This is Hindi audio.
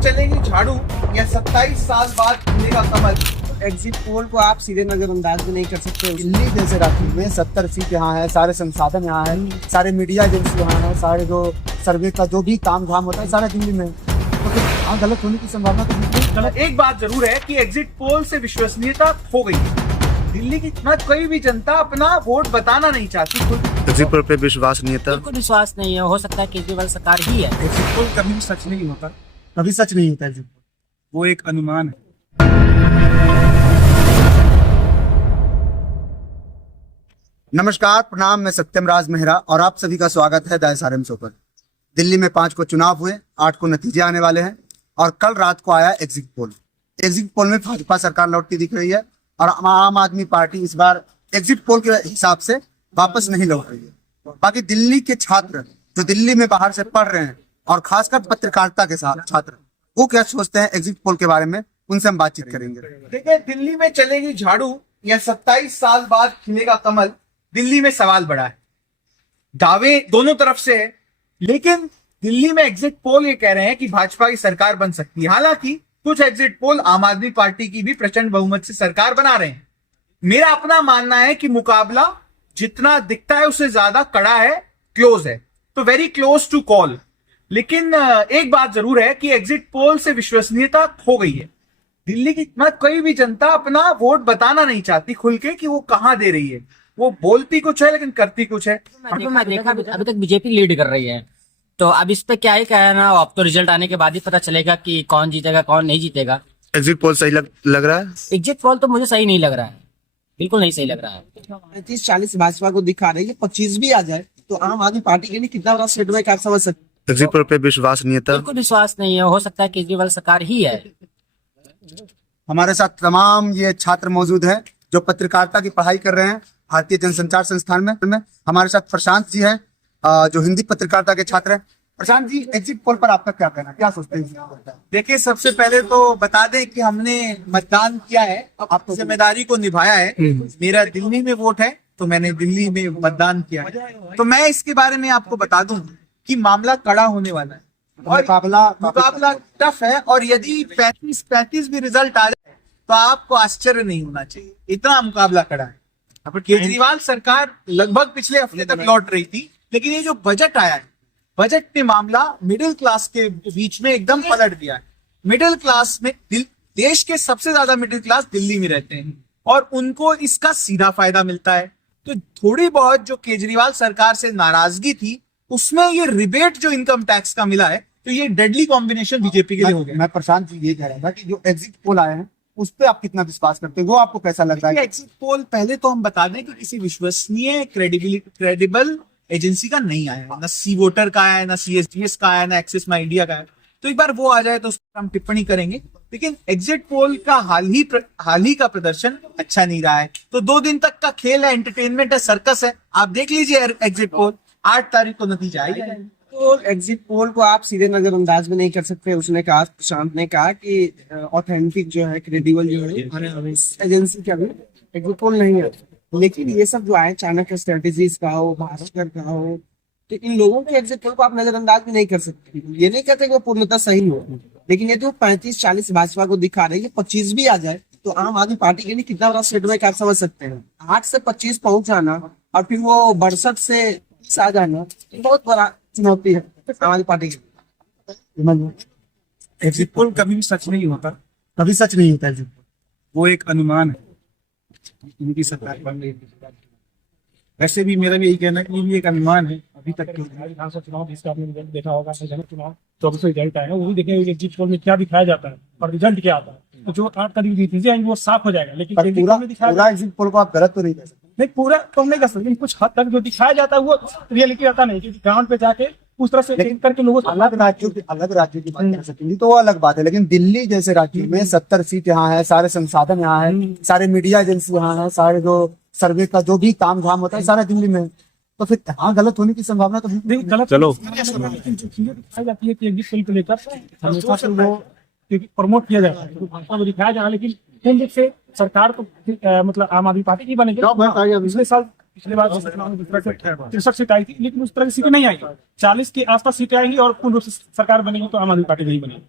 में चलेगी झाड़ू या 27 साल बाद खिलेगा कमल। एग्जिट पोल को आप सीधे नजरअंदाज भी नहीं कर सकते। दिल्ली जैसे राज्य में 70 सीट यहाँ है, सारे संसाधन यहाँ है, सारे मीडिया एजेंसी यहाँ है, सारे जो सर्वे का जो भी काम धाम होता है सारा दिल्ली में, तो फिर यहाँ गलत होने की संभावना तो बिल्कुल गलत। एक बात जरूर है कि एग्जिट पोल से विश्वसनीयता खो गई है। दिल्ली की कोई भी जनता अपना वोट बताना नहीं चाहती। एग्जिट पोल पे विश्वसनीयता बिल्कुल विश्वास नहीं है। हो सकता है केजरीवाल सरकार ही है। एग्जिट पोल कभी भी सच नहीं होता, कभी सच नहीं होता है। वो एक अनुमान है। नमस्कार, प्रणाम, मैं सत्यम राज मेहरा और आप सभी का स्वागत है द SRM शो पर। दिल्ली में 5 को चुनाव हुए, 8 को नतीजे आने वाले हैं और कल रात को आया एग्जिट पोल। एग्जिट पोल में भाजपा सरकार लौटती दिख रही है और आम आदमी पार्टी इस बार एग्जिट पोल के हिसाब से वापस नहीं लौट रही है। बाकी दिल्ली के छात्र जो दिल्ली में बाहर से पढ़ रहे हैं और खासकर पत्रकारिता के साथ छात्र, वो क्या सोचते हैं एग्जिट पोल के बारे में, उनसे हम बातचीत करेंगे। देखिए, दिल्ली में चलेगी झाड़ू या 27 साल बाद खिलेगा कमल, दिल्ली में सवाल बड़ा है। दावे दोनों तरफ से है, लेकिन दिल्ली में एग्जिट पोल ये कह रहे हैं कि भाजपा की सरकार बन सकती है। हालांकि कुछ एग्जिट पोल आम आदमी पार्टी की भी प्रचंड बहुमत से सरकार बना रहे हैं। मेरा अपना मानना है कि मुकाबला जितना दिखता है उससे ज्यादा कड़ा है, क्लोज है, तो वेरी क्लोज टू कॉल। लेकिन एक बात जरूर है कि एग्जिट पोल से विश्वसनीयता खो गई है। दिल्ली की कोई भी जनता अपना वोट बताना नहीं चाहती खुल के कि वो कहां दे रही है। वो बोलती कुछ है लेकिन करती कुछ है। मैं देखा अभी तक बीजेपी लीड कर रही है, तो अब इस पे क्या ही कहना। अब तो रिजल्ट आने के बाद ही पता चलेगा कि कौन जीतेगा कौन नहीं जीतेगा। एग्जिट पोल सही लग रहा है। एग्जिट पोल तो मुझे सही नहीं लग रहा है, बिल्कुल नहीं सही लग रहा है। 35-40 भाजपा को दिखा रही है, 25 भी आ जाए तो आम आदमी पार्टी के लिए कितना बड़ा सेटबैक आप समझ सकते। एग्जिट पोल पे विश्वसनीयता बिल्कुल विश्वास नहीं है। हो सकता है केजरीवाल सरकार ही है। हमारे साथ तमाम ये छात्र मौजूद हैं जो पत्रकारिता की पढ़ाई कर रहे हैं भारतीय जनसंचार संस्थान में। हमारे साथ प्रशांत जी हैं जो हिंदी पत्रकारिता के छात्र हैं। प्रशांत जी, एग्जिट पोल पर आपका क्या कहना, क्या सोचते हैं? देखिए, सबसे पहले तो बता दें कि हमने मतदान किया है, अपनी जिम्मेदारी को निभाया है। मेरा दिल्ली में वोट है तो मैंने दिल्ली में मतदान किया है। तो मैं इसके बारे में आपको बता दूं कि मामला कड़ा होने वाला है और मुकाबला टफ है। और यदि 35-35 भी रिजल्ट आ जाए तो आपको आश्चर्य नहीं होना चाहिए, इतना मुकाबला कड़ा है। केजरीवाल सरकार लगभग पिछले हफ्ते तक लौट रही थी, लेकिन ये जो बजट आया है, बजट ने मामला मिडिल क्लास के बीच में एकदम पलट दिया है। मिडिल क्लास में देश के सबसे ज्यादा मिडिल क्लास दिल्ली में रहते हैं और उनको इसका सीधा फायदा मिलता है। तो थोड़ी बहुत जो केजरीवाल सरकार से नाराजगी थी, उसमें ये रिबेट जो इनकम टैक्स का मिला है, तो ये डेडली कॉम्बिनेशन बीजेपी के लिए हो गया। मैं प्रशांत जी ये कह रहा था कि जो एग्जिट पोल आए हैं उस पे आप कितना विश्वास करते हैं, वो आपको कैसा लग रहा है? एग्जिट पोल पहले तो हम बता दें कि किसी विश्वसनीय क्रेडिबल एजेंसी का नहीं आया है। ना सी वोटर का आया है, ना CSDS का आया है, ना एक्सिस माई इंडिया का है। तो एक बार वो आ जाए तो उस पर हम टिप्पणी करेंगे। लेकिन एग्जिट पोल का हाल ही का प्रदर्शन अच्छा नहीं रहा है। तो 2 दिन तक का खेल है, एंटरटेनमेंट है, सर्कस है। आप देख लीजिए एग्जिट पोल, 8 तारीख को नतीजा आएगा। तो एग्जिट पोल को आप सीधे नजरअंदाज भी नहीं कर सकते। उसने कहा, प्रशांत ने कहा कि ऑथेंटिक जो है, क्रेडिबल जो है एजेंसी का भी एग्जिट पोल नहीं है। लेकिन ये सब जो आए, चाणक्य स्ट्रेटेजीज का हो, भास्कर का हो, तो इन लोगों के एग्जिट पोल को आप नजरअंदाज भी नहीं कर सकते। ये नहीं कहते कि वो पूर्णतः सही हो, लेकिन ये तो 35-40 भाजपा को दिखा रही है, 25 भी आ जाए तो आम आदमी पार्टी के लिए कितना बड़ा सेटबैक आप समझ सकते हैं। 8 से 25 पहुंच जाना और फिर वो 62 से 30 आ जाना, बहुत बड़ा चुनौती है आम आदमी पार्टी की। एग्जिट पोल कभी भी सच नहीं होता, कभी सच नहीं होता है। वो एक अनुमान है। इनकी सरकार बन रही है। वैसे भी मेरा भी यही कहना है कि ये भी एक अनुमान है। अभी तक विधानसभा चुनाव जिसका आपने रिजल्ट देखा होगा, चुनाव 24 रिजल्ट आया है, वो भी देखेंगे एग्जिट पोल में क्या दिखाया जाता है और रिजल्ट क्या आता है। तो जो 8 तारीख नतीजे आएंगे वो साफ हो जाएगा। लेकिन पूरा एग्जिट पोल को आप गलत तो नहीं कर सकते। नहीं, पूरा तो नहीं कर सकते, लेकिन कुछ हद तक जो दिखाया जाता है वो रियलिटी आता नहीं, क्योंकि ग्राउंड पे जाके उस तरह से करके लोगों अलग राज्यों की बात कर सकेंगे तो वो अलग बात है। लेकिन दिल्ली जैसे राज्य में 70 सीट यहाँ है, सारे संसाधन यहाँ है, सारे मीडिया एजेंसी यहाँ है, सारे जो सर्वे का जो भी काम धाम होता है सारा दिल्ली में, तो फिर यहाँ गलत होने की संभावना तो नहीं। गलत चलो, लेकिन जो चीजें दिखाई जाती है कि एग्जिट पोल को लेकर हमेशा से वो प्रमोट किया जाता है, भाषा में दिखाया जा रहा है। लेकिन केंद्र से सरकार तो मतलब आम आदमी पार्टी की बनेगी। पिछले बार 63 सीट आई थी, लेकिन उस तरह की सीटें नहीं आई। 40 के आसपास सीटें आएंगी और पूर्ण रूप से सरकार बनेगी तो आम आदमी पार्टी नहीं बनेगी।